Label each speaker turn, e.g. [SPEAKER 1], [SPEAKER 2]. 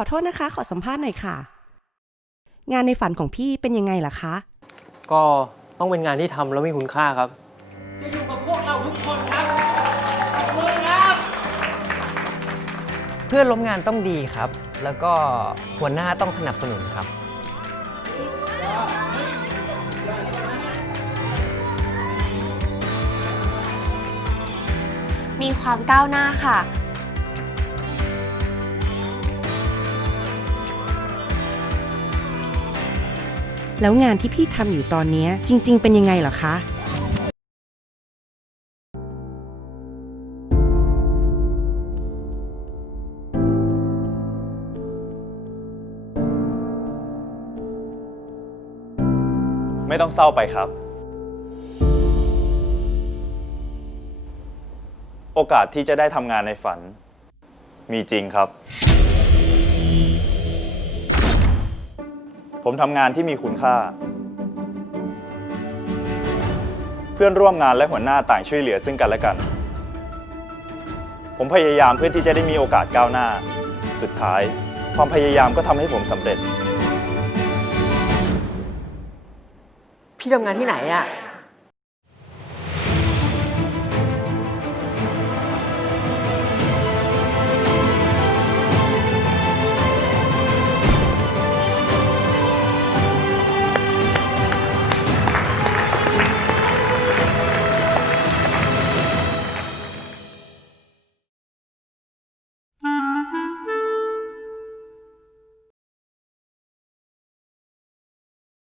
[SPEAKER 1] ขอโทษนะคะ ขอสัมภาษณ์หน่อยค่ะ งานในฝันของพี่เป็นยังไงล่ะคะ
[SPEAKER 2] ก็ต้องเป็นงานที่ทำแล้วมีคุณค่าครับ
[SPEAKER 3] จะอยู่กับพวกเราทุกคนครับมือครับ
[SPEAKER 4] เพื่อนร่วมงานต้องดีครับ แล้วก็หัวหน้าต้องสนับสนุนครับ
[SPEAKER 5] มีความก้าวหน้าค่ะ
[SPEAKER 1] แล้วงานที่พี่ทำอยู่ตอนนี้จริง ๆ เป็นยังไงเหรอคะ
[SPEAKER 6] ไม่ต้องเศร้าไปครับ โอกาสที่จะได้ทำงานในฝัน มีจริงครับ ผมทำงานที่มีคุณค่า เพื่อนร่วมงานและหัวหน้าต่างช่วยเหลือซึ่งกันและกัน ผมพยายามเพื่อที่จะได้มีโอกาสก้าวหน้า สุดท้าย ความพยายามก็ทำให้ผมสำเร็จ
[SPEAKER 4] พี่ทำงานที่ไหนอะ